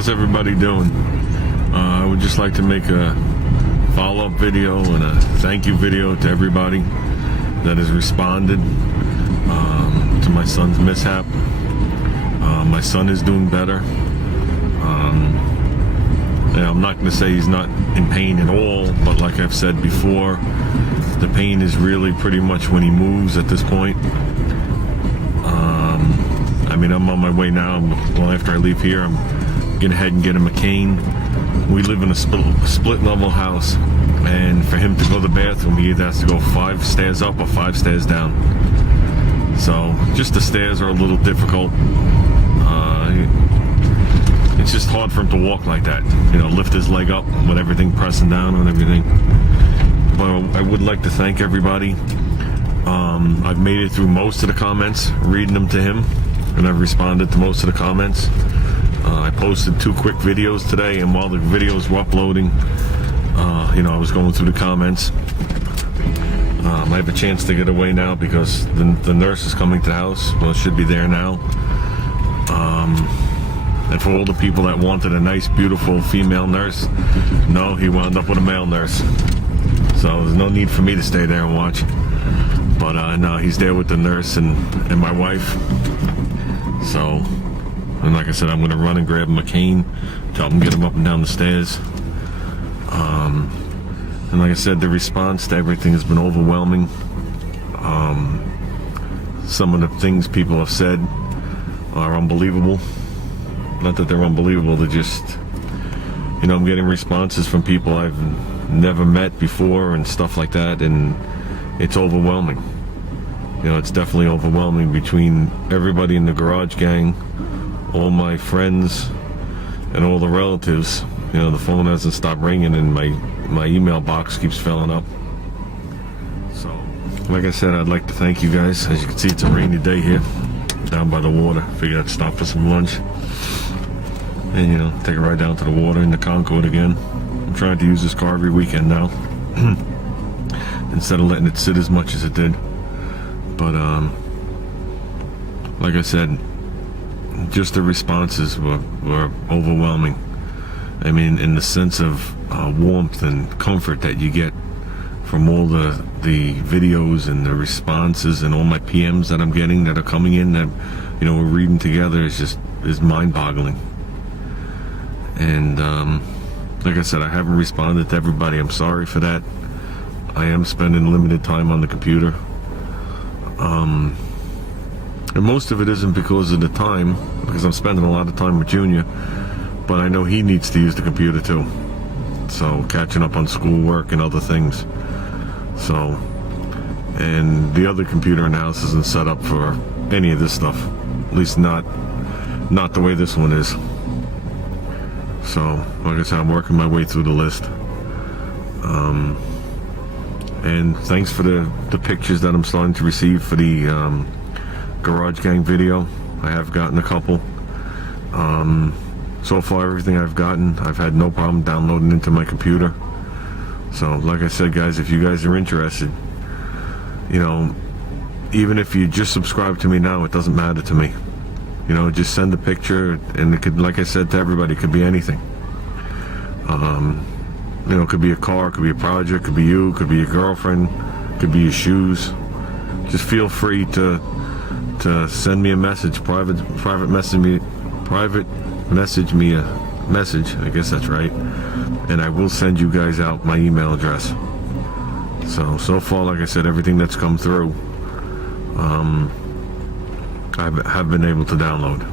How's everybody doing? I would just like to make a follow-up video and a thank you video to everybody that has responded to my son's mishap. My son is doing better. I'm not going to say he's not in pain at all, but like I've said before, the pain is really pretty much when he moves at this point. I'm on my way now. Well, after I leave here, I'm going to head and get him a cane. We live in a split level house, and for him to go to the bathroom, he either has to go 5 stairs up or 5 stairs down. So just the stairs are a little difficult. It's just hard for him to walk like that, lift his leg up with everything pressing down and everything. But I would like to thank everybody. I've made it through most of the comments, reading them to him, and I've responded to most of the comments. I posted 2 quick videos today, and while the videos were uploading, I was going through the comments. I have a chance to get away now because the nurse is coming to the house. Well, should be there now. And for all the people that wanted a nice, beautiful female nurse, no, he wound up with a male nurse. So there's no need for me to stay there and watch. But no, he's there with the nurse and my wife. So, and like I said, I'm going to run and grab him a cane to help him get him up and down the stairs. And like I said, the response to everything has been overwhelming. Some of the things people have said are unbelievable. Not that they're unbelievable, they're just, I'm getting responses from people I've never met before and stuff like that, and it's overwhelming. It's definitely overwhelming between everybody in the Garage Gang, all my friends, and all the relatives. The phone hasn't stopped ringing, and my email box keeps filling up. So, like I said, I'd like to thank you guys. As you can see, it's a rainy day here, down by the water. Figured I'd stop for some lunch. And, take a ride down to the water in the Concord again. I'm trying to use this car every weekend now, instead of letting it sit as much as it did. But, like I said, just the responses were overwhelming. In the sense of warmth and comfort that you get from all the videos and the responses and all my PMs that I'm getting that are coming in that, we're reading together is mind-boggling. And, like I said, I haven't responded to everybody. I'm sorry for that. I am spending limited time on the computer. And most of it isn't because of the time, because I'm spending a lot of time with Junior, but I know he needs to use the computer too. So, catching up on schoolwork and other things. So, and the other computer in the house isn't set up for any of this stuff. At least not the way this one is. So, like I said, I'm working my way through the list. And thanks for the pictures that I'm starting to receive for the Garage Gang video. I have gotten a couple. So far, everything I've gotten, I've had no problem downloading into my computer. So, like I said, guys, if you guys are interested, even if you just subscribe to me now, it doesn't matter to me. Just send a picture, and it could, like I said to everybody, it could be anything. It could be a car, it could be a project, it could be you, it could be your girlfriend, it could be your shoes. Just feel free to send me a message, private message me a message, I guess that's right, and I will send you guys out my email address. So far, like I said, everything that's come through, I have been able to download.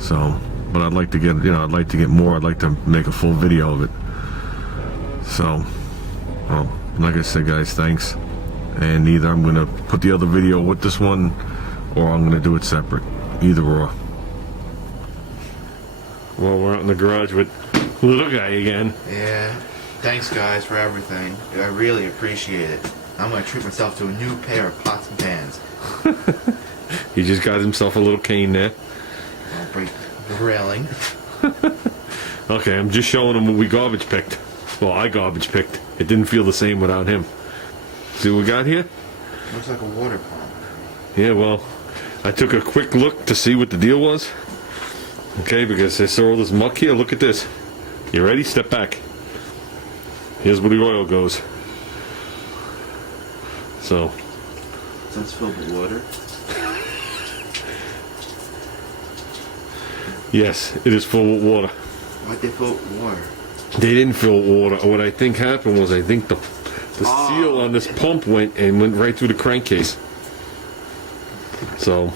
So, but I'd like to get, more. I'd like to make a full video of it. So, well, like I said, guys, thanks. And either I'm going to put the other video with this one, or I'm going to do it separate. Either or. Well, we're out in the garage with little guy again. Yeah. Thanks, guys, for everything. I really appreciate it. I'm going to treat myself to a new pair of pots and pans. He just got himself a little cane there. I'll break the railing. Okay, I'm just showing him what we garbage picked. Well, I garbage picked. It didn't feel the same without him. See what we got here? Looks like a water pump. Yeah, well, I took a quick look to see what the deal was. Okay, because I saw all this muck here. Look at this. You ready? Step back. Here's where the oil goes. So, That's filled with water. yes, it is full of water. Why'd they fill it with water? They didn't fill water. What I think happened was I think the seal on this pump went right through the crankcase. So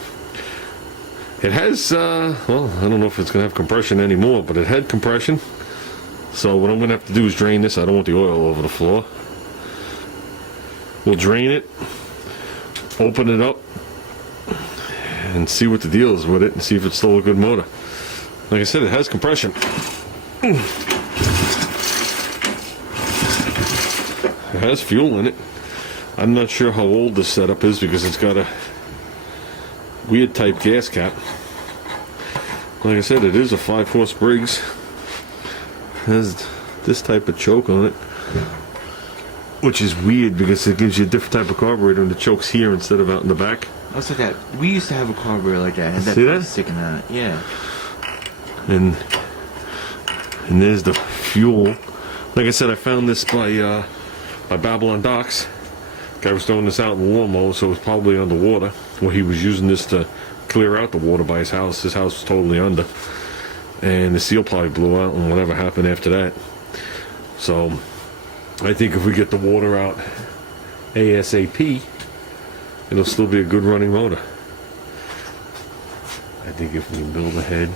it has, well, I don't know if it's going to have compression anymore, but it had compression. So what I'm going to have to do is drain this. I don't want the oil over the floor. We'll drain it, open it up, and see what the deal is with it, and see if it's still a good motor. Like I said, it has compression. It has fuel in it. I'm not sure how old this setup is because it's got a weird type gas cap. Like I said, it is a 5-horse Briggs. It has this type of choke on it, which is weird because it gives you a different type of carburetor and the choke's here instead of out in the back. That's like that. We used to have a carburetor like that. It had that See that? sticking out. Yeah. And there's the fuel. Like I said, I found this by Babylon Docks. Guy was throwing this out in the lawnmower, so it was probably underwater. Well, he was using this to clear out the water by his house. His house was totally under. And the seal probably blew out and whatever happened after that. So I think if we get the water out ASAP, it'll still be a good running motor. I think if we can build ahead,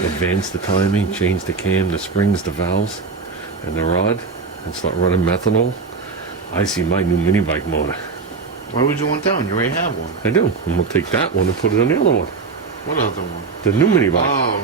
advance the timing, change the cam, the springs, the valves, and the rod, and start running methanol, I see my new mini bike motor. Why would you want that one? You already have one. I do. And we'll take that one and put it on the other one. What other one? The new mini bike. Oh.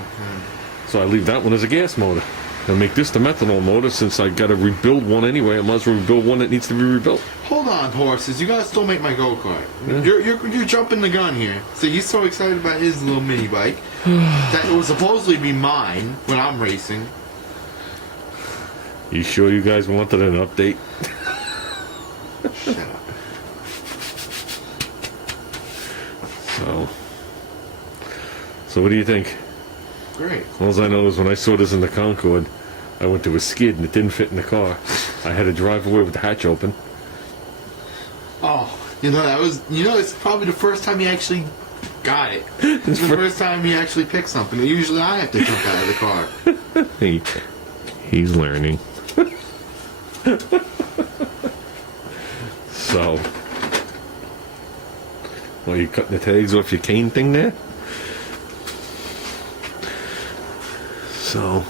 So I leave that one as a gas motor. I'll make this the methanol motor since I got to rebuild one anyway. I might as well rebuild one that needs to be rebuilt. Hold on, horses. You gotta still make my go-kart. You're jumping the gun here. So he's so excited about his little mini bike that it was supposedly be mine when I'm racing. You sure you guys wanted an update? Shut up. So what do you think? Great. All I know is when I saw this in the Concorde, I went to a skid and it didn't fit in the car. I had to drive away with the hatch open. Oh, it's probably the first time he actually got it. It's the first time he actually picked something. Usually I have to jump out of the car. He's learning. So, well, you cutting the tags off your cane thing there? So,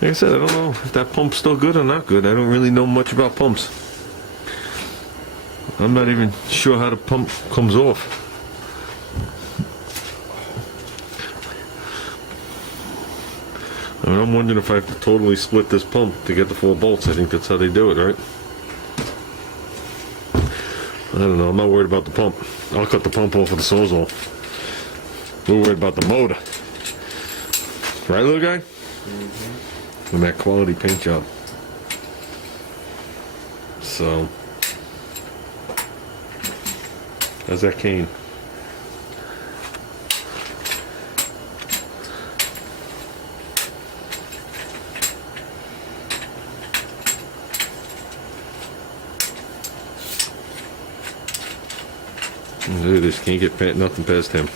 like I said, I don't know if that pump's still good or not good. I don't really know much about pumps. I'm not even sure how the pump comes off. I mean, I'm wondering if I have to totally split this pump to get the 4 bolts. I think that's how they do it, right? I don't know. I'm not worried about the pump. I'll cut the pump off with the Sawzall. We're worried about the motor. Right, little guy? Mm-hmm. And that quality paint job. So, how's that cane? Look at this, can't get nothing past him.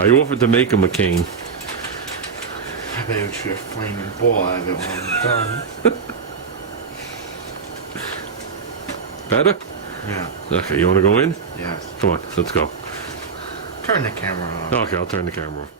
I offered to make him a cane. I bet it would shoot a flaming ball out of it when I'm done. Better? Yeah. Okay, you want to go in? Yes. Come on, let's go. Turn the camera off. Okay, I'll turn the camera off.